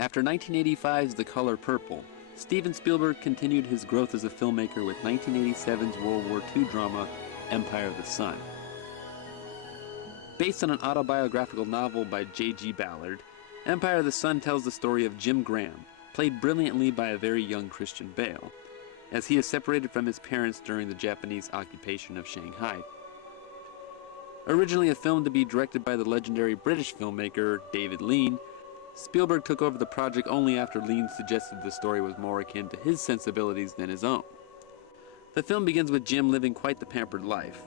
After 1985's The Color Purple, Steven Spielberg continued his growth as a filmmaker with 1987's World War II drama Empire of the Sun. Based on an autobiographical novel by J.G. Ballard, Empire of the Sun tells the story of Jim Graham, played brilliantly by a very young Christian Bale, as he is separated from his parents during the Japanese occupation of Shanghai. Originally a film to be directed by the legendary British filmmaker David Lean, Spielberg took over the project only after Lean suggested the story was more akin to his sensibilities than his own. The film begins with Jim living quite the pampered life.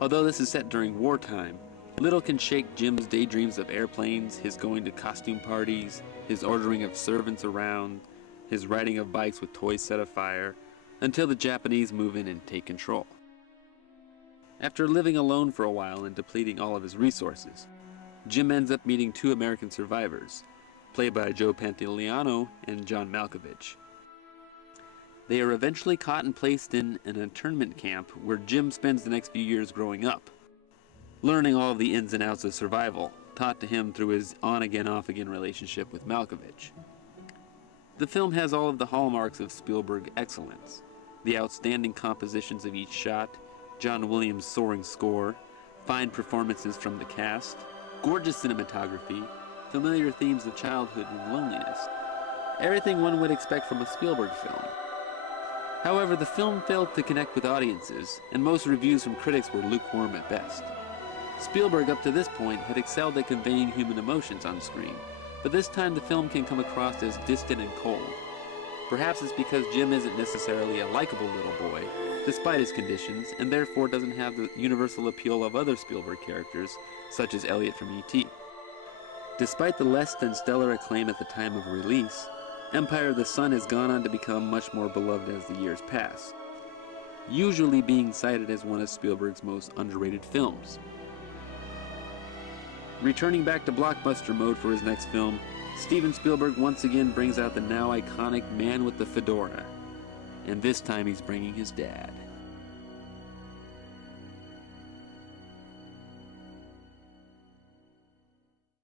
Although this is set during wartime, little can shake Jim's daydreams of airplanes, his going to costume parties, his ordering of servants around, his riding of bikes with toys set afire, until the Japanese move in and take control. After living alone for a while and depleting all of his resources, Jim ends up meeting two American survivors, played by Joe Pantoliano and John Malkovich. They are eventually caught and placed in an internment camp where Jim spends the next few years growing up, learning all of the ins and outs of survival, taught to him through his on-again, off-again relationship with Malkovich. The film has all of the hallmarks of Spielberg excellence, the outstanding compositions of each shot, John Williams' soaring score, fine performances from the cast, gorgeous cinematography, familiar themes of childhood and loneliness. Everything one would expect from a Spielberg film. However, the film failed to connect with audiences, and most reviews from critics were lukewarm at best. Spielberg, up to this point, had excelled at conveying human emotions on screen, but this time the film can come across as distant and cold. Perhaps it's because Jim isn't necessarily a likable little boy, despite his conditions, and therefore doesn't have the universal appeal of other Spielberg characters, such as Elliot from E.T. Despite the less than stellar acclaim at the time of release, Empire of the Sun has gone on to become much more beloved as the years pass, usually being cited as one of Spielberg's most underrated films. Returning back to blockbuster mode for his next film, Steven Spielberg once again brings out the now iconic man with the fedora, and this time he's bringing his dad.